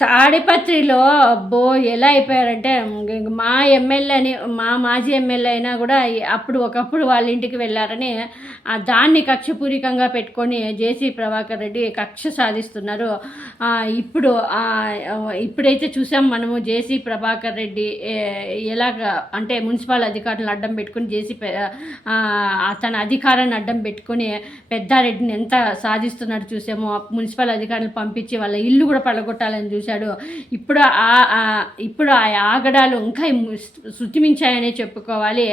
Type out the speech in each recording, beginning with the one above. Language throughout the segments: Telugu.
తాడిపత్రిలో అబ్బో ఎలా అయిపోయారంటే మా ఎమ్మెల్యేని మా మాజీ ఎమ్మెల్యే అయినా కూడా అప్పుడు ఒకప్పుడు వాళ్ళ ఇంటికి వెళ్ళారని ఆ దాన్ని కక్షపూరికంగా పెట్టుకొని జేసీ ప్రభాకర్ రెడ్డి కక్ష సాధిస్తున్నారు. ఇప్పుడు ఇప్పుడైతే చూసాం మనము జేసీ ప్రభాకర్ రెడ్డి ఏ- ఎలాగ అంటే మున్సిపల్ అధికారులను అడ్డం పెట్టుకుని జేసీ తన అధికారాన్ని అడ్డం పెట్టుకుని పెద్దారెడ్డిని ఎంత సాధిస్తున్నాడు చూసామో మున్సిపల్ అధికారులు పంపించి వాళ్ళ ఇల్లు కూడా ఆగడాలను చూశాడు. ఇప్పుడు ఆ ఇప్పుడు ఆ ఆగడాలు ఇంకా శృతిమించాయనే చెప్పుకోవాలి.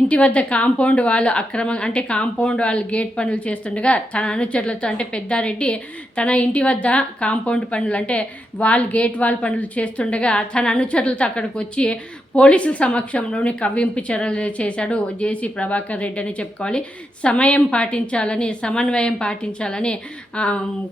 ఇంటి వద్ద కాంపౌండ్ వాళ్ళు అక్రమం అంటే కాంపౌండ్ వాళ్ళు గేట్ పనులు చేస్తుండగా తన అనుచరులతో అంటే పెద్దారెడ్డి తన ఇంటి వద్ద కాంపౌండ్ పనులు అంటే వాల్ గేట్ వాల్ పనులు చేస్తుండగా తన అనుచరులతో అక్కడికి వచ్చి పోలీసుల సమక్షంలోనే కవ్వింపు చర్యలు చేశాడు జేసీ ప్రభాకర్ రెడ్డి అని చెప్పుకోవాలి. సమయం పాటించాలని సమన్వయం పాటించాలని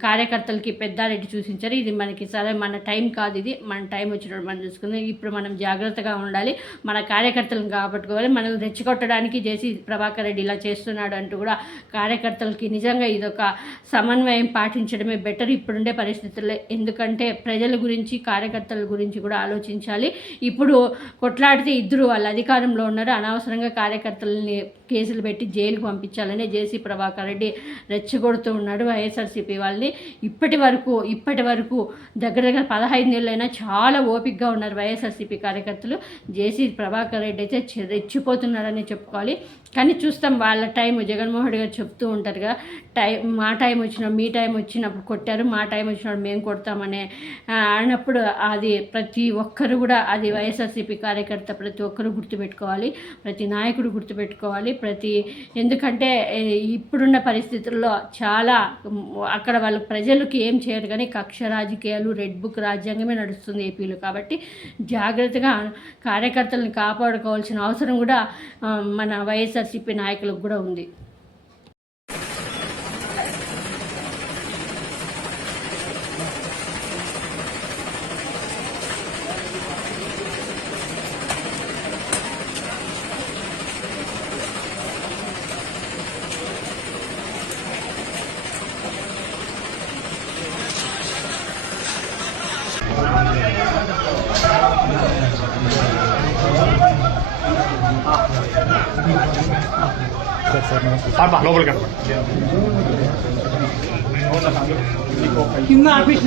కార్యకర్తలకి పెద్దారెడ్డి సూచించారు. ఇది మనకి సరే మన టైం కాదు ఇది మన టైం వచ్చినప్పుడు మనం చూసుకుందాం. ఇప్పుడు మనం జాగ్రత్తగా ఉండాలి. మన కార్యకర్తలను కాపాడుకోవాలి. మనం రెచ్చగొట్టడానికి జేసీ ప్రభాకర్ రెడ్డి ఇలా చేస్తున్నాడు అంటూ కూడా కార్యకర్తలకి నిజంగా ఇదొక సమన్వయం పాటించడమే బెటర్ ఇప్పుడుండే పరిస్థితుల్లో. ఎందుకంటే ప్రజల గురించి కార్యకర్తల గురించి కూడా ఆలోచించాలి. ఇప్పుడు కొట్లాడితే ఇద్దరు వాళ్ళ అధికారంలో ఉన్నారు. అనవసరంగా కార్యకర్తలని కేసులు పెట్టి జైలుకు పంపించాలని జేసీ ప్రభాకర్ రెడ్డి రెచ్చగొడుతూ ఉన్నాడు వైఎస్ఆర్సీపీ వాళ్ళని. ఇప్పటి వరకు ఇప్పటి వరకు దగ్గర దగ్గర పదహైదు నెలలైనా చాలా ఓపికగా ఉన్నారు వైఎస్ఆర్సీపీ కార్యకర్తలు. జేసీ ప్రభాకర్ రెడ్డి అయితే చె- రెచ్చిపోతున్నారని చెప్పుకోవాలి. కానీ చూస్తాం వాళ్ళ టైం జగన్మోహన్ గారు చెప్తూ ఉంటారు కదా టైం మా టైం వచ్చినప్పుడు మీ టైం వచ్చినప్పుడు కొట్టారు మా టైం వచ్చినప్పుడు మేము కొడతామనే అన్నప్పుడు అది ప్రతి ఒక్కరు కూడా అది వైఎస్ఆర్సీపీ కార్యకర్త ప్రతి ఒక్కరు గుర్తుపెట్టుకోవాలి ప్రతి నాయకుడు గుర్తుపెట్టుకోవాలి ప్రతి ఎందుకంటే ఇప్పుడున్న పరిస్థితుల్లో చాలా అక్కడ వాళ్ళ ప్రజలకు ఏం చేయరు కానీ కక్ష రాజకీయాలు రెడ్ బుక్ రాజ్యాంగమే నడుస్తుంది ఏపీలో కాబట్టి జాగ్రత్తగా కార్యకర్తలను కాపాడుకోవాల్సిన అవసరం కూడా మన వైఎస్ఆర్ వైఎస్ఆర్సీపీ నాయకులకు కూడా ఉంది. సార్ బా లోపలికి అనమాట కింద ఆఫీస్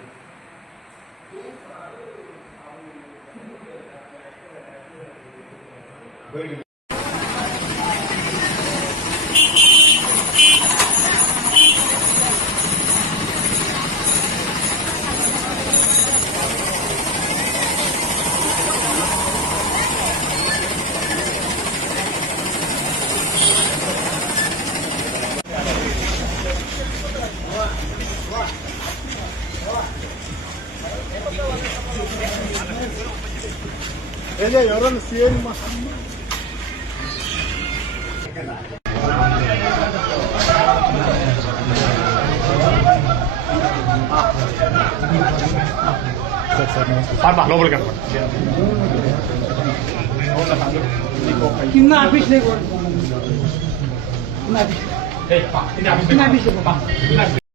చూసాం ఏ కింద ఆఫీస్ లేకు చెప్పి బాబా తీసుకోవాలా మన ఇక్కడ ఎవరన్నా సీఎం సార్ బా లోపలికి అనమాట కింద ఆఫీస్ లేకు కింద ఆఫీస్ కింద ఆఫీస్ లేకు